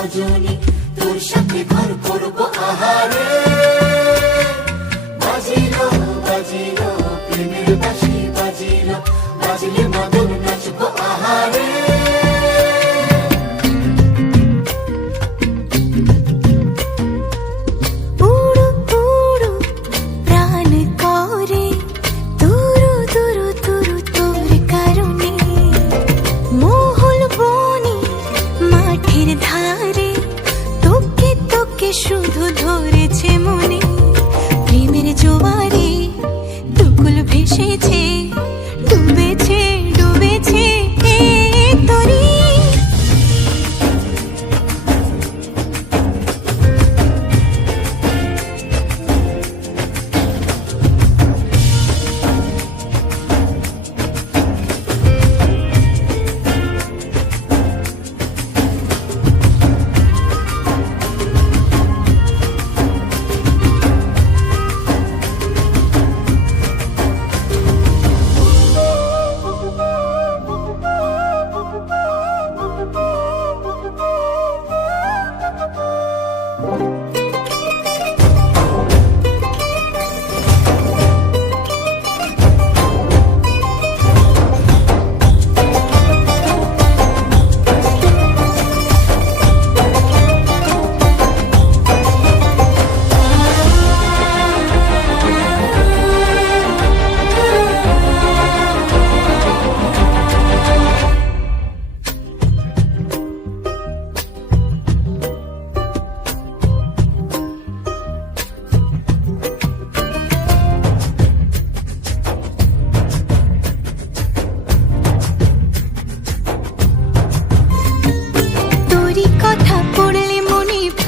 সজনী, তোর সাথে ঘর করবো আহারে। বাজিলো বাজিলো প্রেমের বাঁশি বাজিলো, বাজলে মদন নাচবো আহারে। শুধু ধরেছে মনে প্রেমের জোয়ারে, দুকুল ভেসেছে, ডুবেছে ডুবেছে তরি।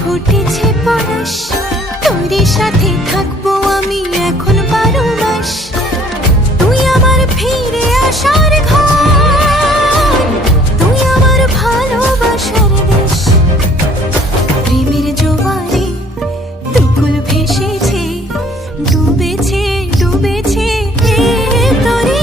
ফুটেছে পরশ, তোর সাথে থাকবো আমি এখন 12 মাস। তুই আমার ফিরে আসার ঘর, তুই আমার ভালোবাসার দেশ। প্রেমের জোয়ারে দুকুল ভেসেছে, ডুবেছে ডুবেছে তরি।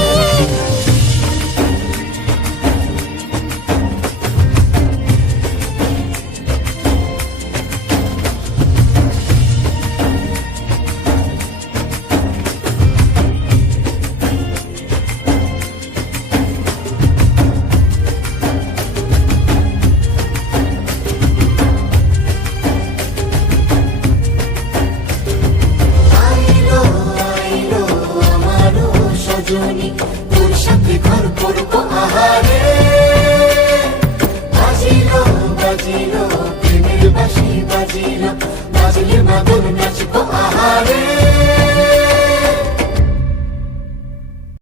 তোর সাথে ঘর করবো আহারে। বাজিলো বাজিলো প্রেমের বাঁশি বাজিলো, বাজলে মদন নাচবো আহারে।